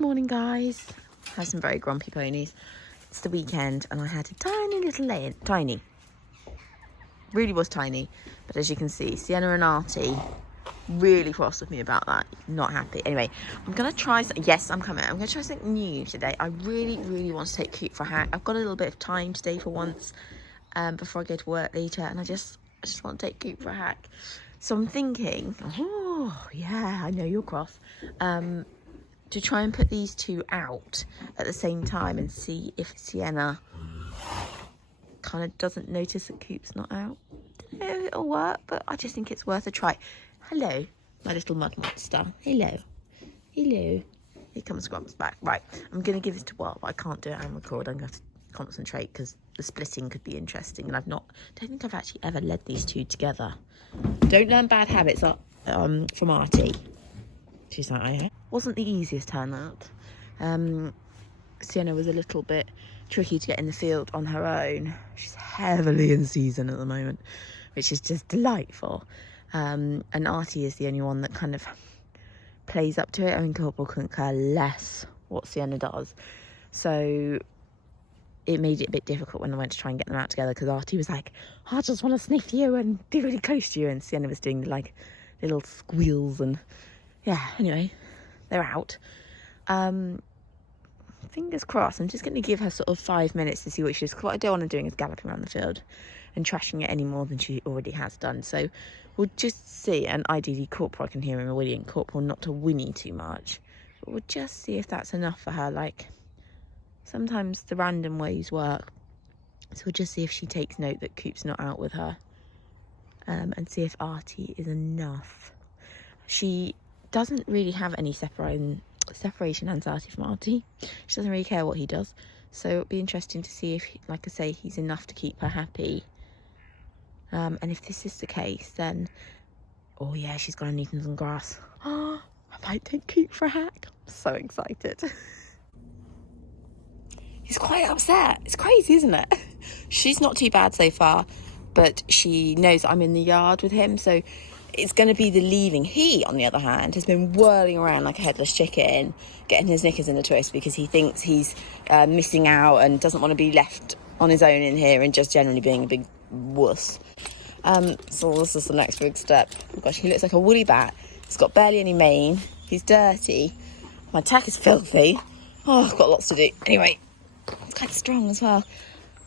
Good morning, guys. I have some very grumpy ponies. It's the weekend and I had a tiny little lay-in. Tiny. Really was tiny. But as you can see, Sienna and Artie really cross with me about that. Not happy. Anyway, I'm going to try... Yes, I'm coming. I'm going to try something new today. I really want to take Coop for a hack. I've got a little bit of time today for once before I go to work later. And I just want to take Coop for a hack. So I'm thinking, oh, yeah, I know you're cross. To try and put these two out at the same time and see if Sienna kind of doesn't notice that Coop's not out. Don't know if it'll work, but I just think it's worth a try. Hello, my little mud monster. Hello. Here comes Grumps back. Right, I'm going to give this to Will, but I can't do it and record. I'm going to have to concentrate because the splitting could be interesting. And don't think I've actually ever led these two together. Don't learn bad habits from Artie. She's like, I wasn't the easiest turnout. Sienna was a little bit tricky to get in the field on her own. She's heavily in season at the moment, which is just delightful. And Artie is the only one that kind of plays up to it. I mean, Corp couldn't care less what Sienna does. So it made it a bit difficult when I went to try and get them out together because Artie was like, I just want to sniff you and be really close to you. And Sienna was doing like little squeals and... yeah, anyway, they're out. Fingers crossed. I'm just going to give her sort of 5 minutes to see what she does. Because what I don't want her doing is galloping around the field and trashing it any more than she already has done. So we'll just see. And ideally, Corp, I can hear him whinnying. Corp, not to whinny too much. But we'll just see if that's enough for her. Like, sometimes the random ways work. So we'll just see if she takes note that Coop's not out with her. And see if Artie is enough. She doesn't really have any separation anxiety from Artie. She doesn't really care what he does. So it'll be interesting to see if, like I say, he's enough to keep her happy. And if this is the case, then... oh, yeah, she's gone and eaten some grass. Oh, I might take Coop for a hack. I'm so excited. He's quite upset. It's crazy, isn't it? She's not too bad so far, but she knows I'm in the yard with him, so... it's going to be the leaving. He, on the other hand, has been whirling around like a headless chicken, getting his knickers in a twist because he thinks he's missing out and doesn't want to be left on his own in here and just generally being a big wuss. So this is the next big step. Oh gosh, he looks like a woolly bat. He's got barely any mane. He's dirty. My tack is filthy. Oh, I've got lots to do. Anyway, it's quite strong as well.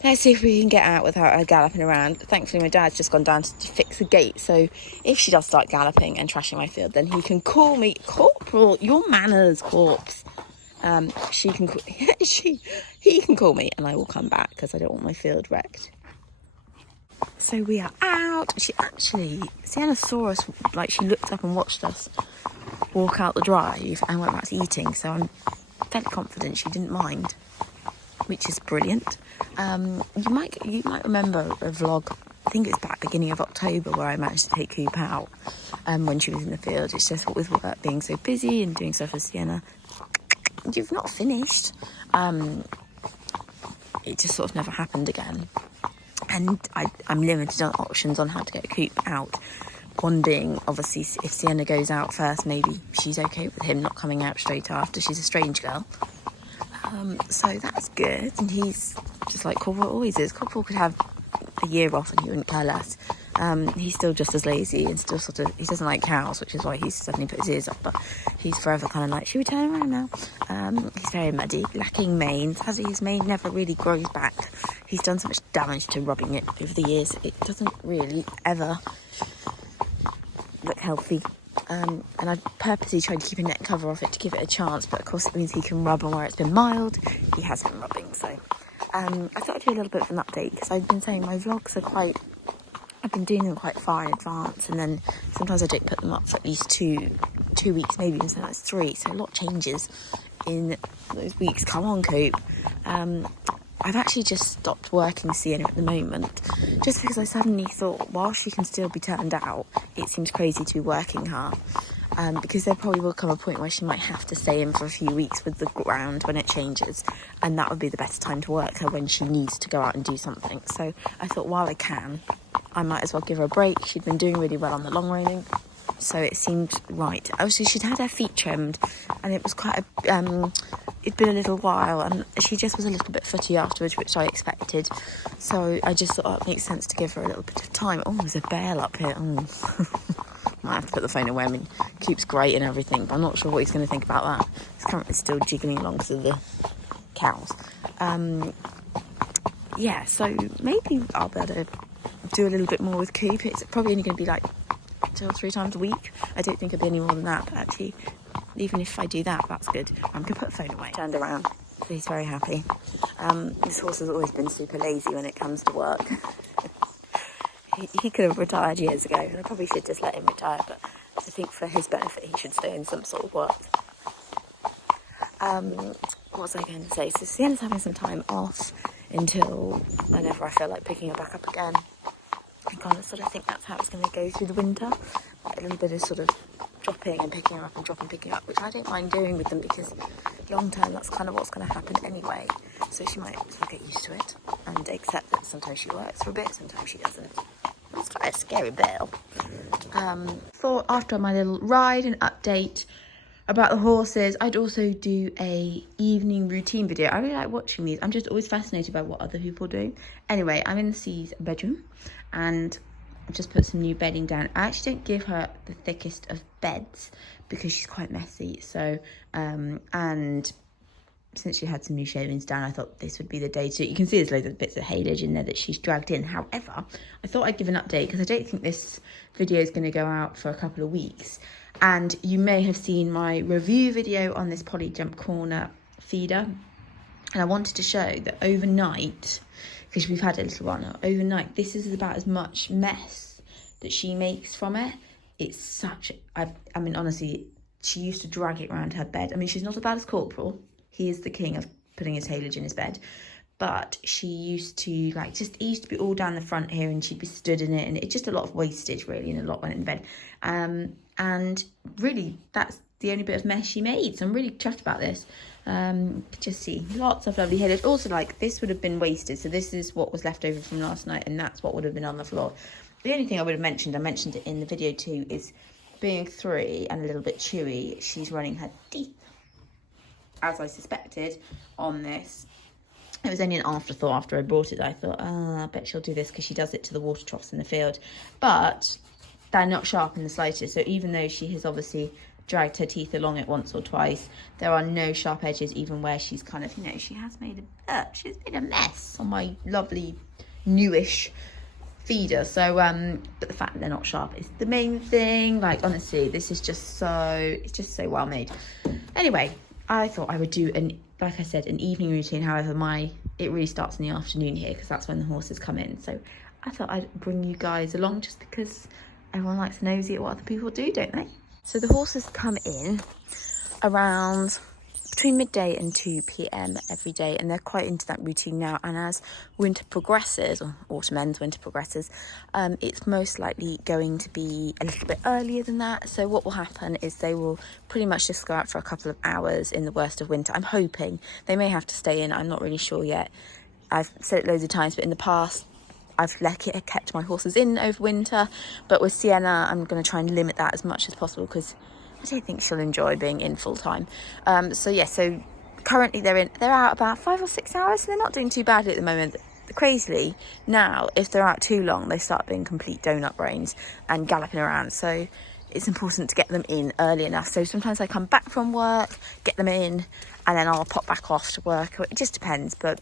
Let's see if we can get out without her galloping around. Thankfully, my dad's just gone down to fix the gate. So if she does start galloping and trashing my field, then he can call me, Corporal, your manners, Corpse. He can call me and I will come back because I don't want my field wrecked. So we are out. Sienna saw us, like she looked up and watched us walk out the drive and went back to eating. So I'm fairly confident she didn't mind, which is brilliant. You might remember a vlog, I think it was back beginning of October, where I managed to take Coop out when she was in the field. It's just with work being so busy and doing stuff with Sienna, you've not finished. It just sort of never happened again. And I'm limited on options on how to get Coop out. One being, obviously, if Sienna goes out first, maybe she's okay with him not coming out straight after. She's a strange girl. So that's good, and he's just like Corporal always is. Corporal could have a year off and he wouldn't care less. He's still just as lazy and still sort of, he doesn't like cows, which is why he's suddenly put his ears up, but he's forever kind of like, should we turn around now? He's very muddy, lacking mane. His mane never really grows back. He's done so much damage to rubbing it over the years, it doesn't really ever look healthy. And I purposely tried to keep a net cover off it to give it a chance, but of course it means he can rub on where it's been mild. He has been rubbing, so I thought I'd do a little bit of an update because I've been saying my vlogs are I've been doing them quite far in advance, and then sometimes I don't put them up for at least two weeks, maybe even sometimes 3, so a lot changes in those weeks. Come on, Coop. I've actually just stopped working Sienna at the moment, just because I suddenly thought, while she can still be turned out, it seems crazy to be working her, because there probably will come a point where she might have to stay in for a few weeks with the ground when it changes, and that would be the better time to work her when she needs to go out and do something. So I thought, while I can, I might as well give her a break. She'd been doing really well on the long reining, so it seemed right. Obviously, she'd had her feet trimmed, and it was quite a, it'd been a little while, and she just was a little bit footy afterwards, which I expected. So I just thought it makes sense to give her a little bit of time. Oh, there's a bell up here. Oh. Might have to put the phone away. I mean, Coop's great and everything, but I'm not sure what he's going to think about that. He's currently still jiggling along to the cows. Yeah, so maybe I'll be able to do a little bit more with Coop. It's probably only going to be like 2 or 3 times a week. I don't think it'll be any more than that, but actually, even if I do that, that's good. I'm going to put the phone away. Turned around, so he's very happy. This horse has always been super lazy when it comes to work. He could have retired years ago, and I probably should just let him retire, but I think for his benefit he should stay in some sort of work. What was I going to say? So Sienna's having some time off until whenever I feel like picking her back up again. I kind of sort of think that's how it's going to go through the winter. Like a little bit of sort of dropping and picking her up and dropping and picking her up, which I don't mind doing with them because long term that's kind of what's going to happen anyway. So she might sort of get used to it and accept that sometimes she works for a bit, sometimes she doesn't. It's quite a scary bell. Thought after my little ride and update about the horses, I'd also do a evening routine video. I really like watching these. I'm just always fascinated by what other people do. Anyway, I'm in C's bedroom and I've just put some new bedding down. I actually don't give her the thickest of beds because she's quite messy. So, and since she had some new shavings down, I thought this would be the day to. You can see there's loads of bits of haylage in there that she's dragged in. However, I thought I'd give an update because I don't think this video is going to go out for a couple of weeks. And you may have seen my review video on this Polly Jump Corner feeder. And I wanted to show that overnight, because we've had it a little while now, overnight, this is about as much mess that she makes from it. It's such, I mean, honestly, she used to drag it around her bed. I mean, she's not as bad as Corporal. He is the king of putting his haylage in his bed. But she used to, like, just, it used to be all down the front here and she'd be stood in it. And it's just a lot of wastage, really, and a lot went in bed. And really, that's the only bit of mess she made. So I'm really chuffed about this. Just see, lots of lovely haylage. Also, like, this would have been wasted. So this is what was left over from last night. And that's what would have been on the floor. The only thing I would have mentioned, I mentioned it in the video too, is being 3 and a little bit chewy, she's running her teeth, as I suspected, on this. It was only an afterthought after I brought it. I thought, I bet she'll do this because she does it to the water troughs in the field. But they're not sharp in the slightest. So even though she has obviously dragged her teeth along it once or twice, there are no sharp edges, even where she's kind of, you know, she has made she's made a mess on my lovely newish feeder. So but the fact that they're not sharp is the main thing. Like, honestly, this is just so, it's just so well made. Anyway, I thought I would do like I said, an evening routine. However, it really starts in the afternoon here because that's when the horses come in. So I thought I'd bring you guys along just because everyone likes to nosy at what other people do, don't they? So the horses come in around between midday and 2 p.m. every day, and they're quite into that routine now. And as winter progresses, or autumn ends, winter progresses, it's most likely going to be a little bit earlier than that. So what will happen is they will pretty much just go out for a couple of hours in the worst of winter. I'm hoping they may have to stay in. I'm not really sure yet. I've said it loads of times, but in the past I've kept my horses in over winter. But with Sienna, I'm going to try and limit that as much as possible because I don't think she'll enjoy being in full time. So currently they're out about 5 or 6 hours, so they're not doing too badly at the moment. Crazily, now, if they're out too long, they start being complete donut brains and galloping around. So it's important to get them in early enough. So sometimes I come back from work, get them in, and then I'll pop back off to work. It just depends, but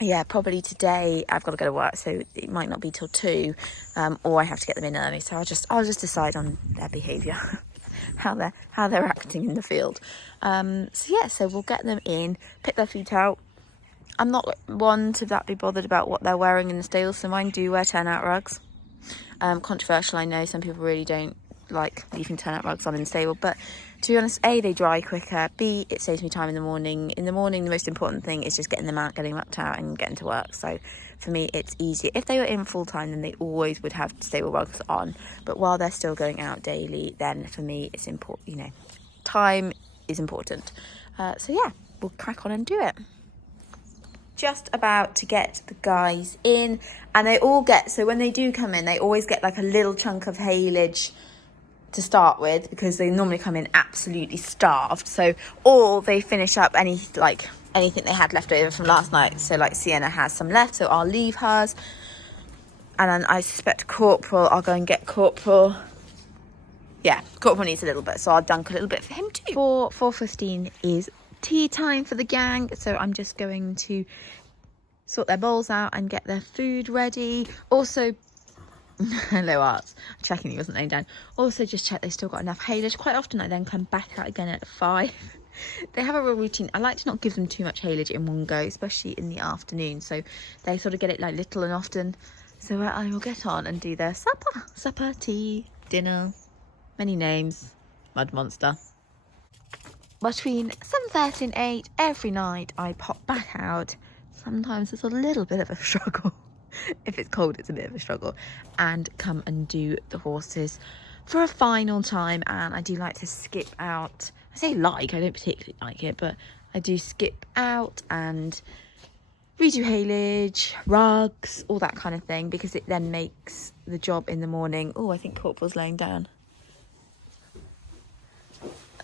yeah, probably today I've got to go to work, so it might not be till 2, or I have to get them in early. So I'll just decide on their behaviour. how they're acting in the field. So we'll get them in, pick their feet out. I'm not one to that be bothered about what they're wearing in the stable, so mine do wear turnout rugs. Controversial, I know, some people really don't like leaving turnout rugs on in the stable, but to be honest, A, they dry quicker, B, it saves me time in the morning. In the morning, the most important thing is just getting them out, getting them up out and getting to work. So for me, it's easier. If they were in full time, then they always would have stable rugs on. But while they're still going out daily, then for me, it's important, you know, time is important. So yeah, we'll crack on and do it. Just about to get the guys in, and they all get, so when they do come in, they always get like a little chunk of haylage to start with, because they normally come in absolutely starved. So, or they finish up anything they had left over from last night. So like Sienna has some left, so I'll leave hers. And then I suspect Corporal, I'll go and get Corporal. Yeah, Corporal needs a little bit, so I'll dunk a little bit for him too. 4:15 is tea time for the gang, so I'm just going to sort their bowls out and get their food ready. Also, hello Arts, checking he wasn't laying down. Also just check they still got enough haylage. Quite often I then come back out again at 5. They have a real routine. I like to not give them too much haylage in one go, especially in the afternoon, so they sort of get it like little and often. So I will get on and do their supper, tea, dinner, many names, mud monster. Between 7:30 and 8 every night I pop back out. Sometimes it's a little bit of a struggle. If it's cold, it's a bit of a struggle. And come and do the horses for a final time. And I do like to skip out. I say I don't particularly like it, but I do skip out and redo haylage, rugs, all that kind of thing, because it then makes the job in the morning. Oh, I think Corporal's laying down.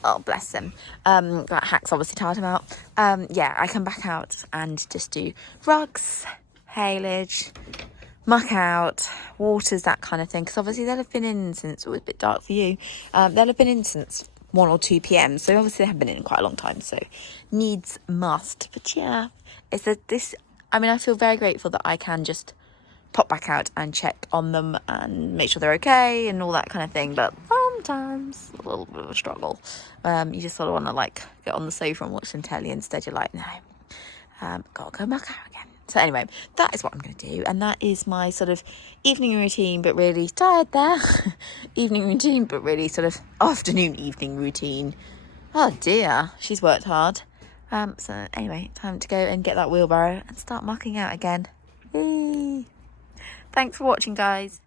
Oh, bless him. That hack's obviously tired him out. Yeah, I come back out and just do rugs, haylage, muck out, waters, that kind of thing. Because obviously they'll have been in since, it was a bit dark for you, they'll have been in since 1 or 2 p.m. So obviously they have been in quite a long time. So needs must. But yeah, I feel very grateful that I can just pop back out and check on them and make sure they're okay and all that kind of thing. But sometimes a little bit of a struggle. You just sort of want to get on the sofa and watch some telly. Instead you're like, no, gotta go muck out again. So anyway, that is what I'm going to do. And that is my sort of evening routine, but really tired there. Evening routine, but really sort of afternoon evening routine. Oh dear, she's worked hard. So anyway, time to go and get that wheelbarrow and start mucking out again. Yay. Thanks for watching, guys.